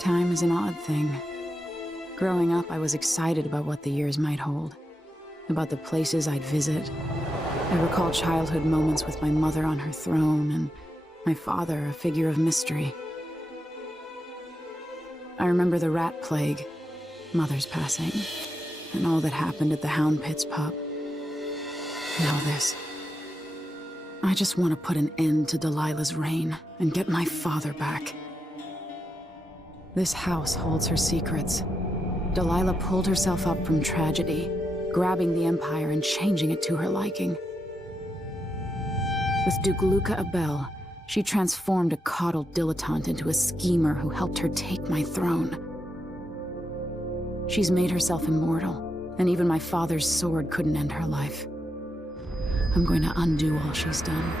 Time is an odd thing. Growing up, I was excited about what the years might hold, about the places I'd visit. I recall childhood moments with my mother on her throne, and my father, a figure of mystery. I remember the rat plague, Mother's passing, and all that happened at the Hound Pit's pub. Now this. I just want to put an end to Delilah's reign and get my father back. This house holds her secrets. Delilah pulled herself up from tragedy, grabbing the Empire and changing it to her liking. With Duke Luca Abel, she transformed a coddled dilettante into a schemer who helped her take my throne. She's made herself immortal, and even my father's sword couldn't end her life. I'm going to undo all she's done.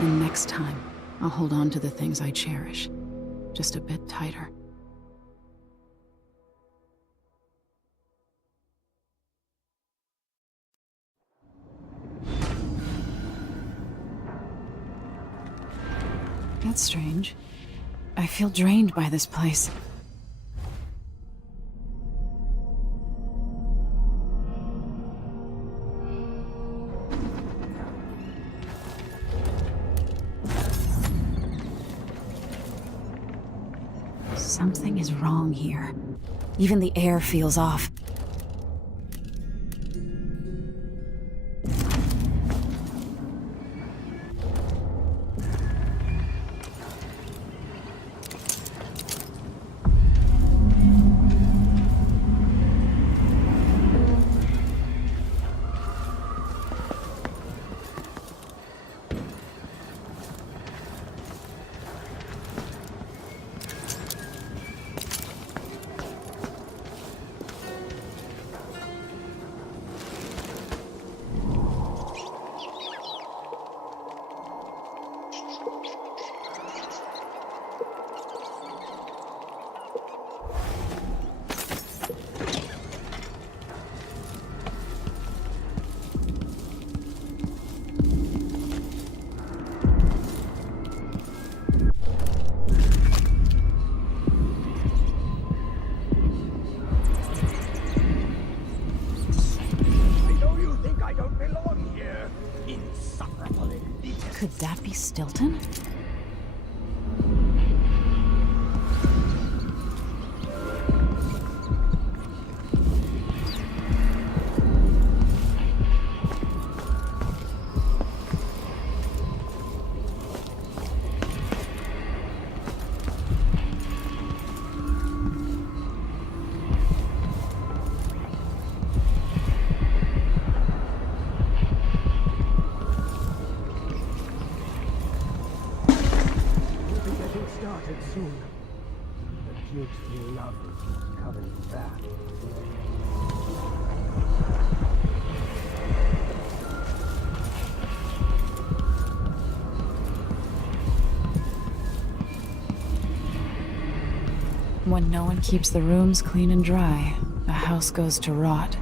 And next time, I'll hold on to the things I cherish, just a bit tighter. That's strange. I feel drained by this place. Something is wrong here. Even the air feels off. Could that be Stilton? Soon. The Duke's beloved is coming back. When no one keeps the rooms clean and dry, a house goes to rot.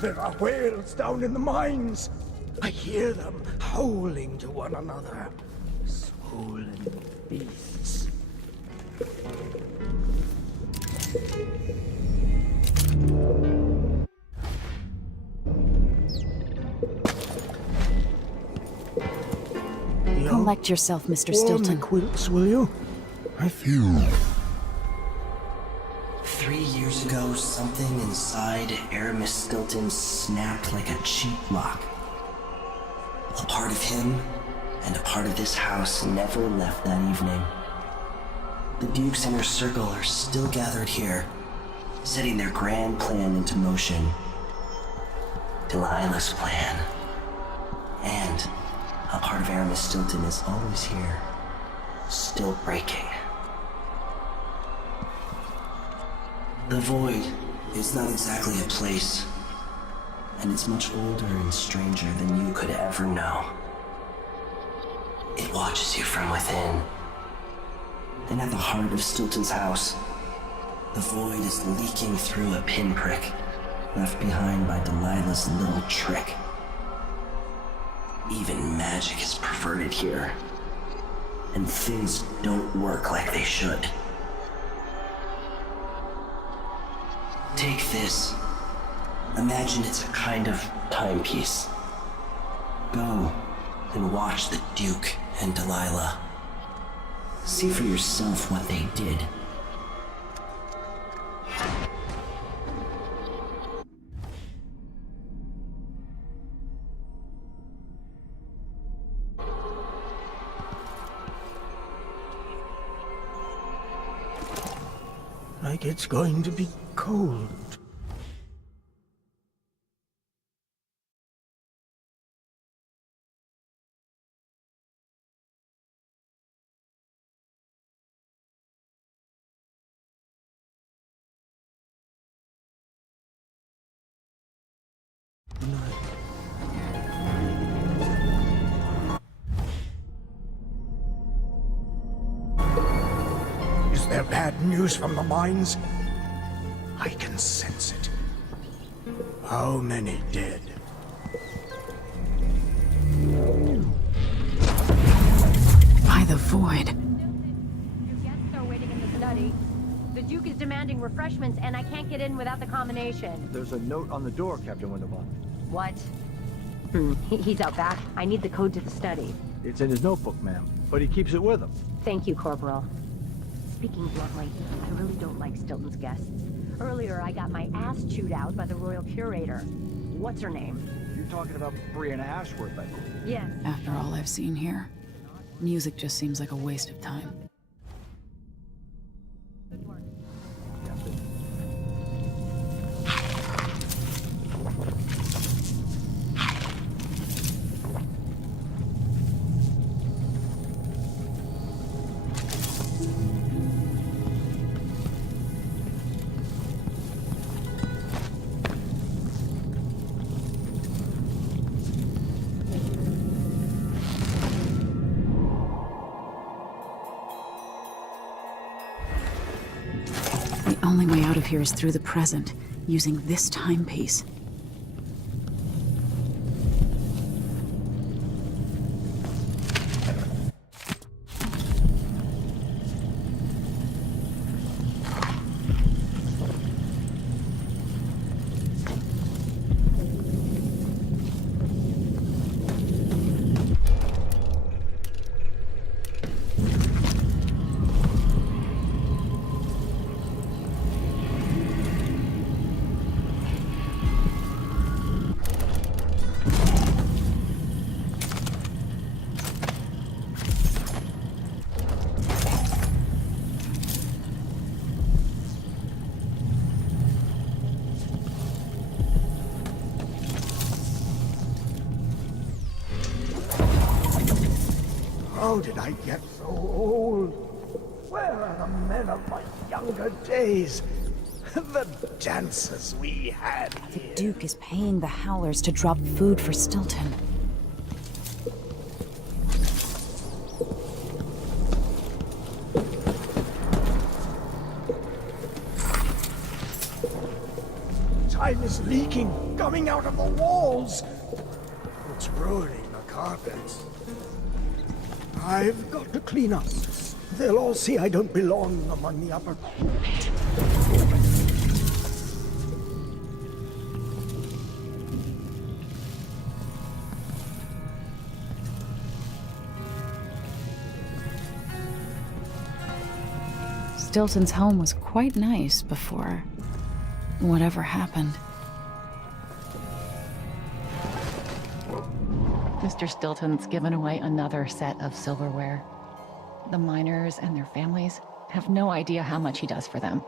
There are whales down in the mines. I hear them howling to one another. Swollen beasts. Collect yourself, Mr. Warm the Stilton. quilts, will you? I feel... 3 years ago, something inside Aramis Stilton snapped like a cheap lock. A part of him and a part of this house never left that evening. The Duke's inner circle are still gathered here, setting their grand plan into motion. Delilah's plan. And a part of Aramis Stilton is always here, still breaking. The Void is not exactly a place, and it's much older and stranger than you could ever know. It watches you from within. And at the heart of Stilton's house, the Void is leaking through a pinprick left behind by Delilah's little trick. Even magic is perverted here, and things don't work like they should. Take this. Imagine it's a kind of timepiece. Go and watch the Duke and Delilah. See for yourself what they did. Like it's going to be cold. Is there bad news from the mines? I can sense it. How many dead? By the Void. Your guests are waiting in the study. The Duke is demanding refreshments, and I can't get in without the combination. There's a note on the door, Captain Winterbottom. What? He's out back. I need the code to the study. It's in his notebook, ma'am, but he keeps it with him. Thank you, Corporal. Speaking bluntly, I really don't like Stilton's guests. Earlier, I got my ass chewed out by the Royal Curator. What's her name? You're talking about Brianna Ashworth, I believe. Yes. After all I've seen here, music just seems like a waste of time. Good work. Captain. The only way out of here is through the present, using this timepiece. How did I get so old? Where are the men of my younger days? The dances we had The here. Duke is paying the Howlers to drop food for Stilton. Time is leaking, coming out of the walls. It's ruining the carpets. I've got to clean up. They'll all see I don't belong among the upper... Stilton's home was quite nice before whatever happened. Mr. Stilton's given away another set of silverware. The miners and their families have no idea how much he does for them.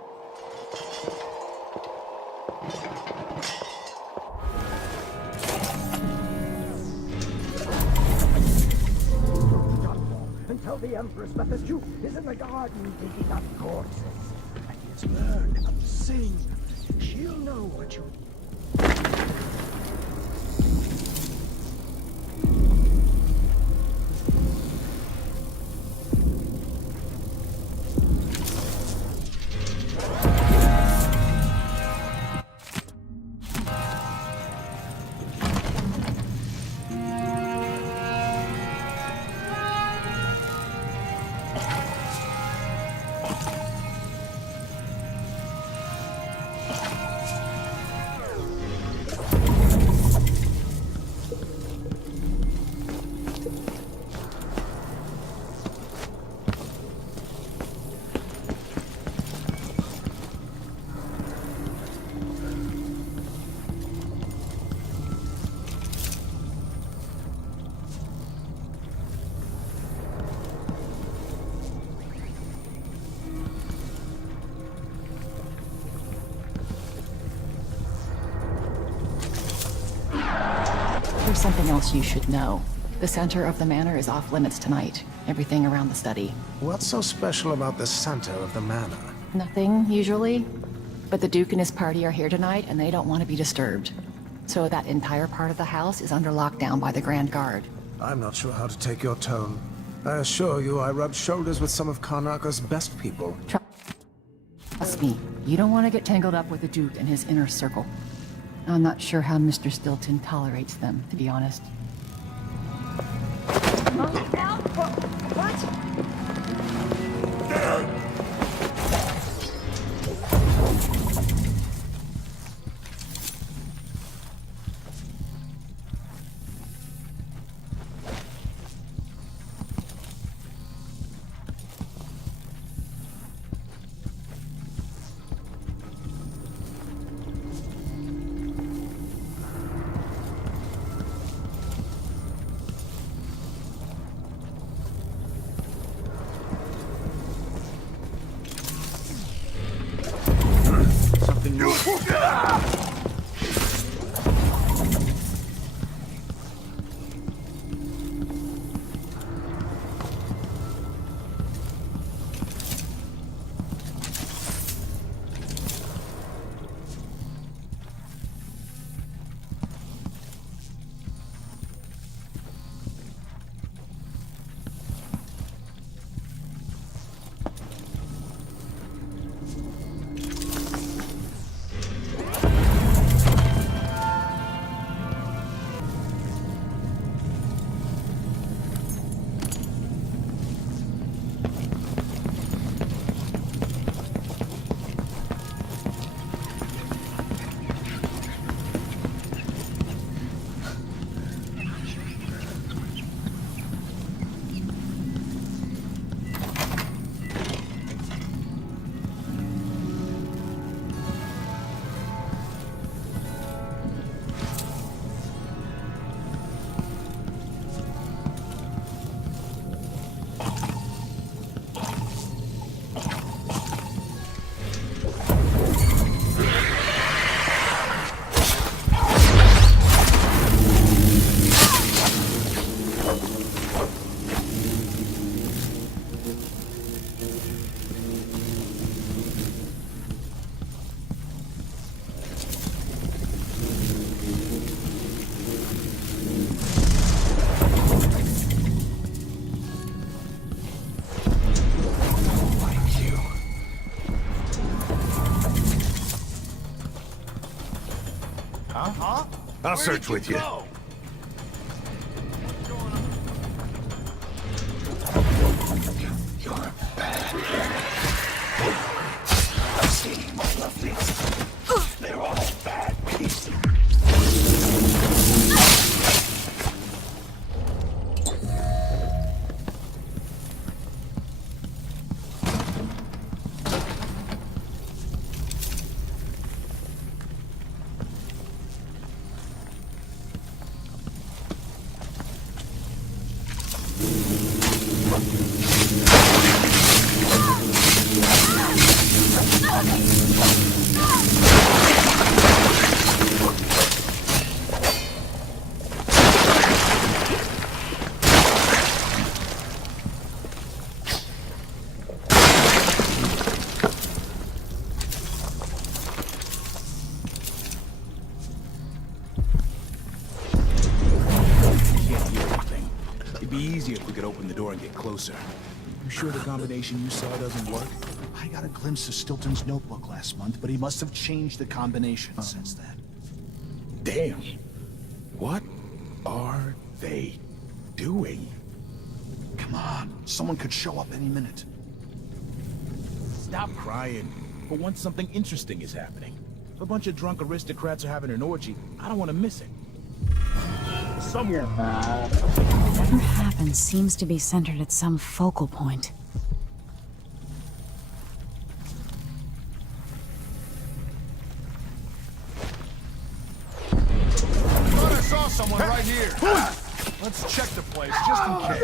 And tell the Empress that the Duke is in the garden digging up corpses. And he's learned how to sing. She'll know what you... There's something else you should know. The center of the manor is off limits tonight. Everything around the study. What's so special about the center of the manor? Nothing, usually. But the Duke and his party are here tonight, and they don't want to be disturbed. So that entire part of the house is under lockdown by the Grand Guard. I'm not sure how to take your tone. I assure you I rubbed shoulders with some of Karnaka's best people. Trust me, you don't want to get tangled up with the Duke and his inner circle. I'm not sure how Mr. Stilton tolerates them, to be honest. I'll search with you. You're bad. I've seen all of these. They're all bad pieces. Closer. You sure the combination you saw doesn't work? I got a glimpse of Stilton's notebook last month, but he must have changed the combination since then. Damn. What are they doing? Come on, someone could show up any minute. Stop crying. For once something interesting is happening. If a bunch of drunk aristocrats are having an orgy, I don't want to miss it. Somewhere. Whatever happens seems to be centered at some focal point. Thought I saw someone right here. Let's check the place, just in case.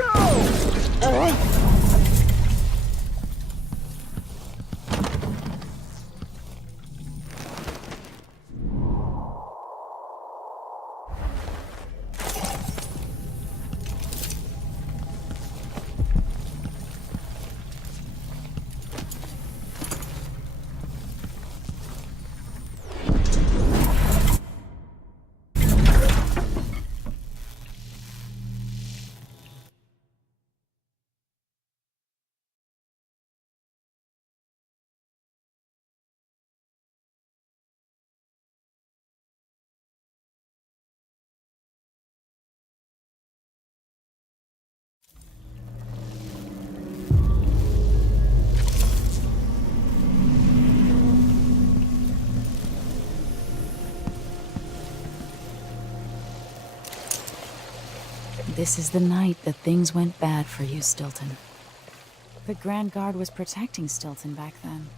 This is the night that things went bad for you, Stilton. The Grand Guard was protecting Stilton back then.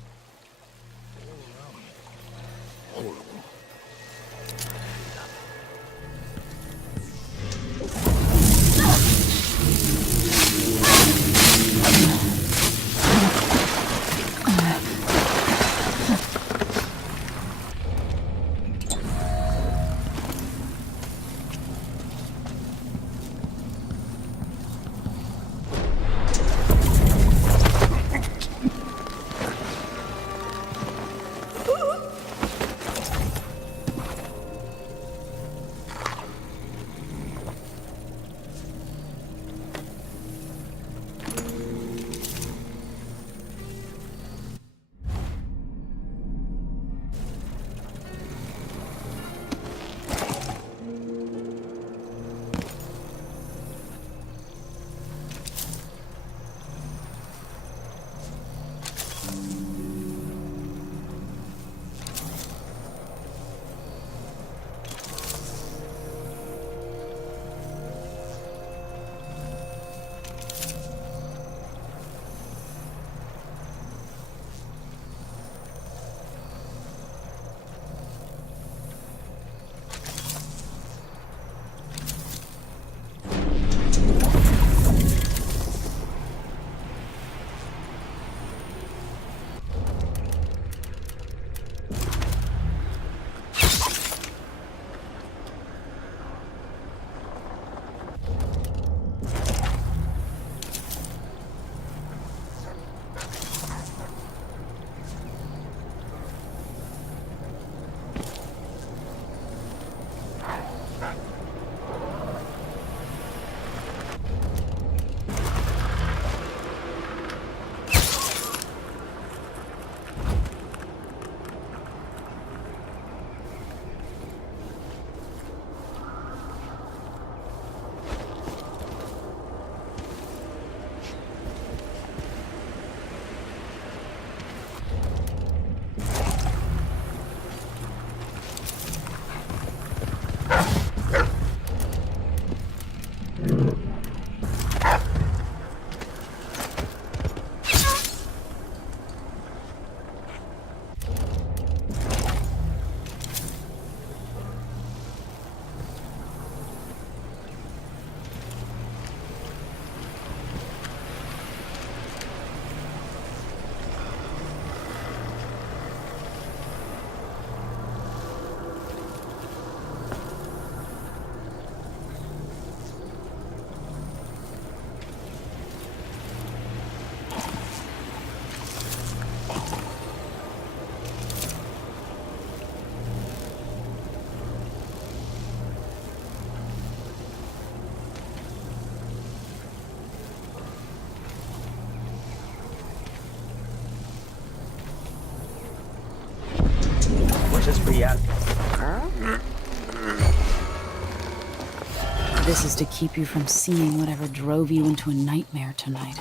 this is to keep you from seeing whatever drove you into a nightmare tonight.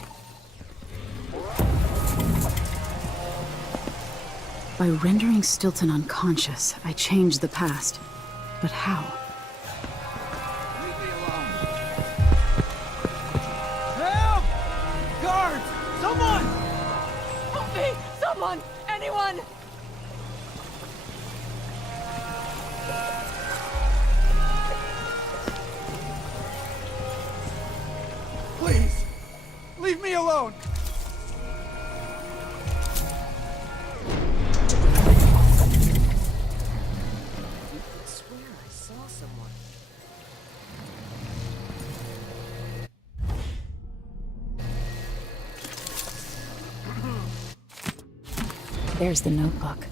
By rendering Stilton unconscious, I changed the past. But how? Leave me alone. Help! Guards! Someone! Help me! Someone! Anyone! Please! Leave me alone! There's the notebook.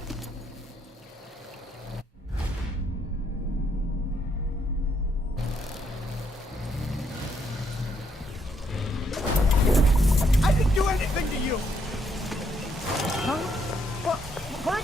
I didn't do anything to you! Huh? What?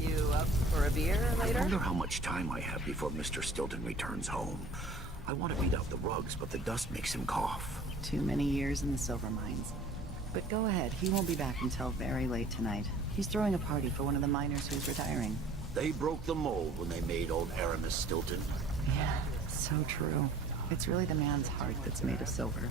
You up for a beer I later? wonder how much time I have before Mr. Stilton returns home. I want to beat out the rugs, but the dust makes him cough. Too many years in the silver mines. But go ahead, he won't be back until very late tonight. He's throwing a party for one of the miners who's retiring. They broke the mold when they made old Aramis Stilton. Yeah, so true. It's really the man's heart that's made of silver.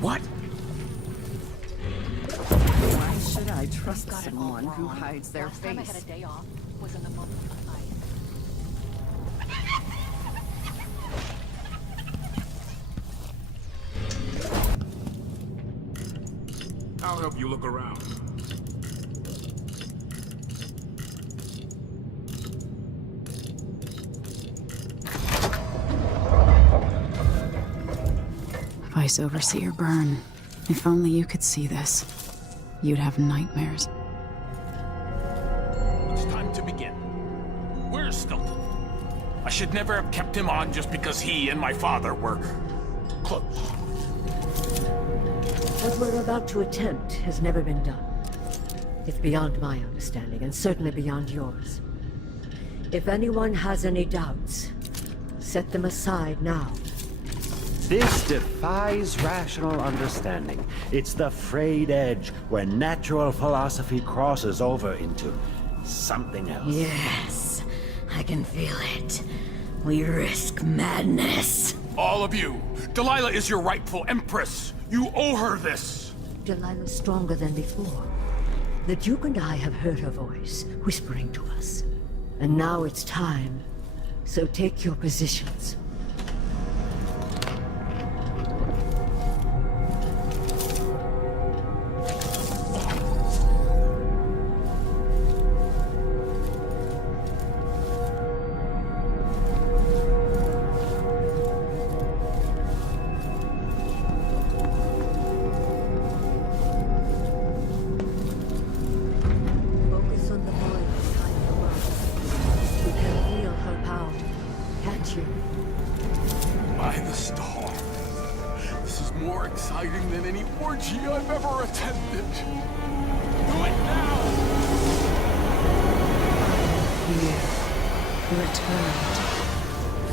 What? Why should I trust someone who hides their Last time I face? had a day off was in the moment of life. I'll help you look around. Vice Overseer Byrne, if only you could see this. You'd have nightmares. It's time to begin. Where's Stilton? I should never have kept him on just because he and my father were close. What we're about to attempt has never been done. It's beyond my understanding, and certainly beyond yours. If anyone has any doubts, set them aside now. This defies rational understanding. It's the frayed edge where natural philosophy crosses over into something else. Yes, I can feel it. We risk madness. All of you! Delilah is your rightful empress! You owe her this! Delilah's stronger than before. The Duke and I have heard her voice, whispering to us. And now it's time. So take your positions. Focus on the void behind the world. You can feel her power, can't you? By the stars. This is more exciting than any orgy I've ever attended. Do it now! Here, returned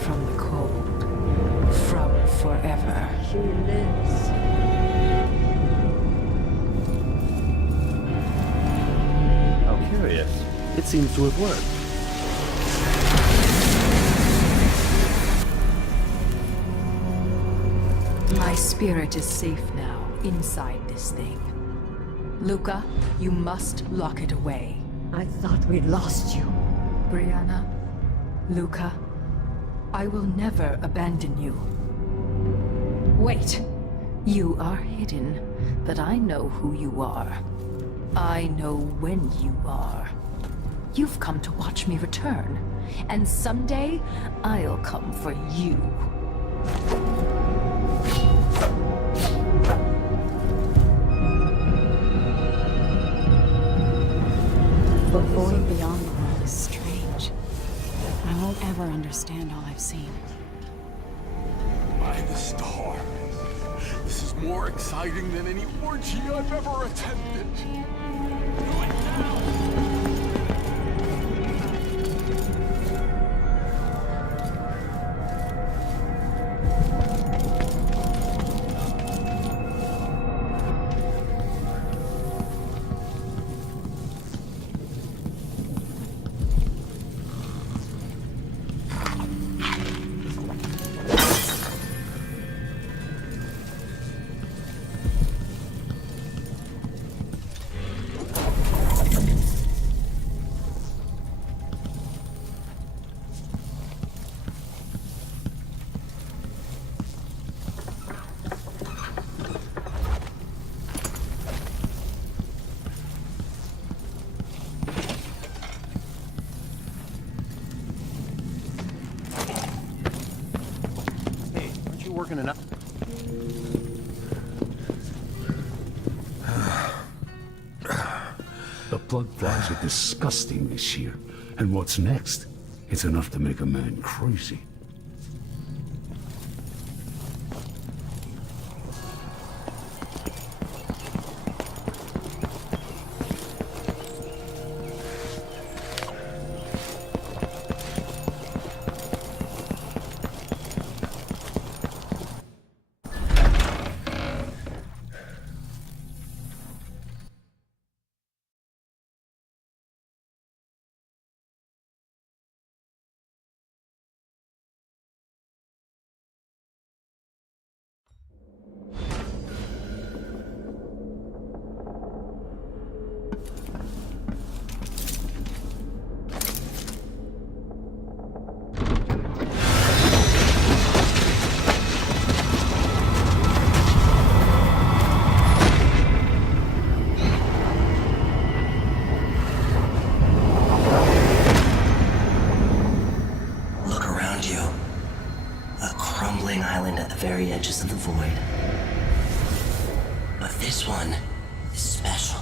from the cold, from forever. She lives. How curious. It seems to have worked. My spirit is safe now, inside this thing. Luca, you must lock it away. I thought we'd lost you. Brianna, Luca, I will never abandon you. Wait! You are hidden, but I know who you are. I know when you are. You've come to watch me return, and someday I'll come for you. The void beyond the world is strange. I won't ever understand all I've seen. By the stars. This is more exciting than any orgy I've ever attended. Do it now! Working enough. The blood flies are disgusting this year. And what's next? It's enough to make a man crazy. very edges of the void. But this one is special.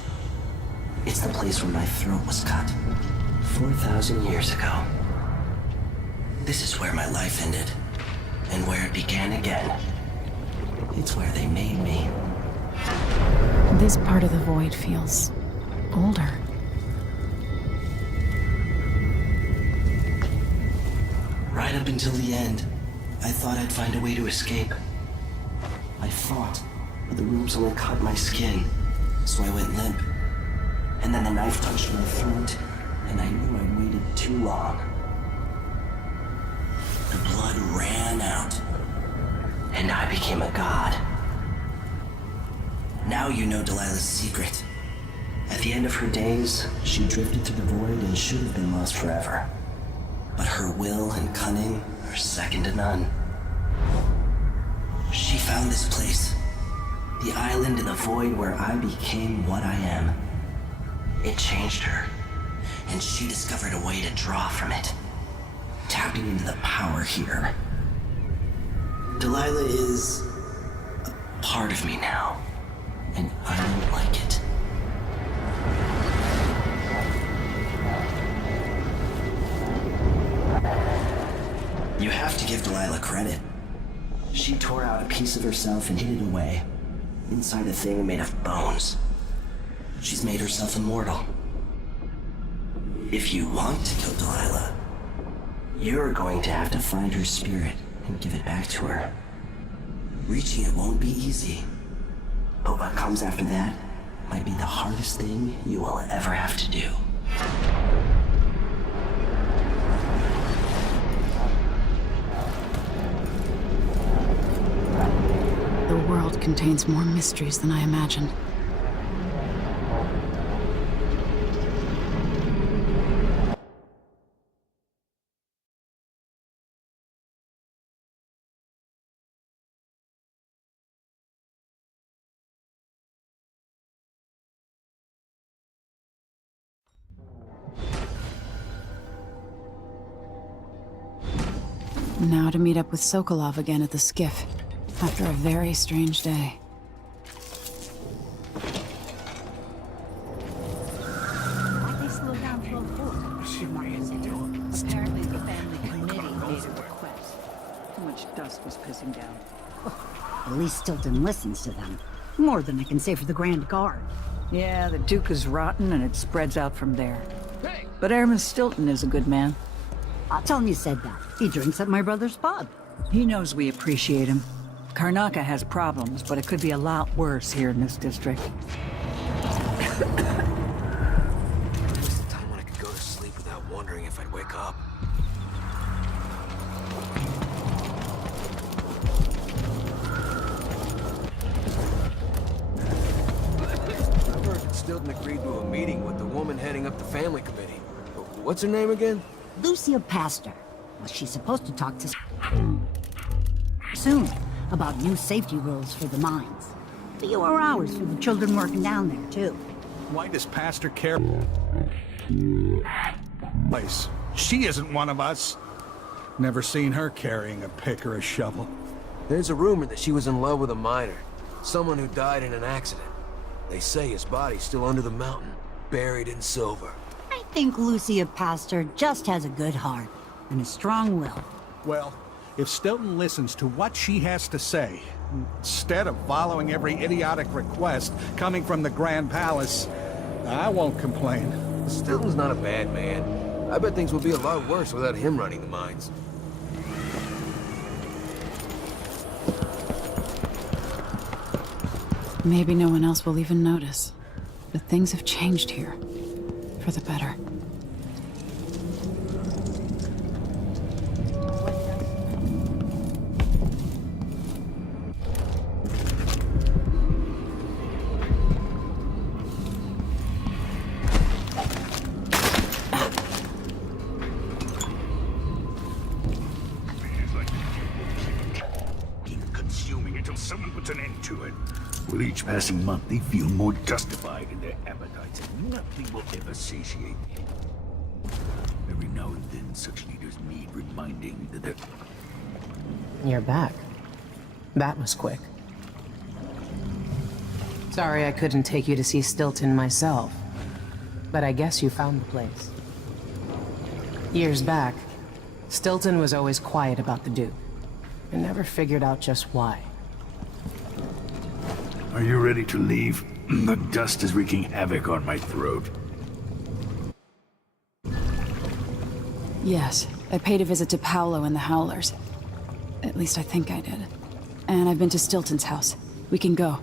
It's the place where my throat was cut 4,000 years ago. This is where my life ended, and where it began again. It's where they made me. This part of the void feels older. Right up until the end, I thought I'd find a way to escape. I fought, but the rooms only cut my skin, so I went limp. And then the knife touched my throat, and I knew I'd waited too long. The blood ran out, and I became a god. Now you know Delilah's secret. At the end of her days, she drifted through the void and should have been lost forever. But her will and cunning are second to none. She found this place, the island in the void where I became what I am. It changed her, and she discovered a way to draw from it, tapping into the power here. Delilah is a part of me now, and I don't like it. You have to give Delilah credit. She tore out a piece of herself and hid it away, inside a thing made of bones. She's made herself immortal. If you want to kill Delilah, you're going to have to find her spirit and give it back to her. Reaching it won't be easy. But what comes after that might be the hardest thing you will ever have to do. The world contains more mysteries than I imagined. Now to meet up with Sokolov again at the skiff, after a very strange day. Why'd they slow down for a vote? Apparently the family committee made a request. Too much dust was pissing down. At least Stilton listens to them. More than I can say for the Grand Guard. Yeah, the Duke is rotten and it spreads out from there. But Airman Stilton is a good man. I'll tell him you said that. He drinks at my brother's pub. He knows we appreciate him. Karnaca has problems, but it could be a lot worse here in this district. It was the time when I could go to sleep without wondering if I'd wake up. I've heard that Stilton agreed to a meeting with the woman heading up the family committee. What's her name again? Lucia Pastor. Well, she's supposed to talk to soon about new safety rules for the mines. Fewer hours for the children working down there, too. Why does Pastor care? Place. She isn't one of us. Never seen her carrying a pick or a shovel. There's a rumor that she was in love with a miner. Someone who died in an accident. They say his body's still under the mountain, buried in silver. I think Lucia Pastor just has a good heart and a strong will. Well, if Stilton listens to what she has to say, instead of following every idiotic request coming from the Grand Palace, I won't complain. Stilton's not a bad man. I bet things would be a lot worse without him running the mines. Maybe no one else will even notice. But things have changed here. For the better. Consuming until someone puts an end to it. With each passing month, they feel more justified in their appetites, and nothing will ever satiate them. Every now and then, such leaders need reminding that they're... You're back. That was quick. Sorry I couldn't take you to see Stilton myself, but I guess you found the place. Years back, Stilton was always quiet about the Duke. I never figured out just why. Are you ready to leave? The dust is wreaking havoc on my throat. Yes, I paid a visit to Paolo and the Howlers. At least I think I did. And I've been to Stilton's house. We can go.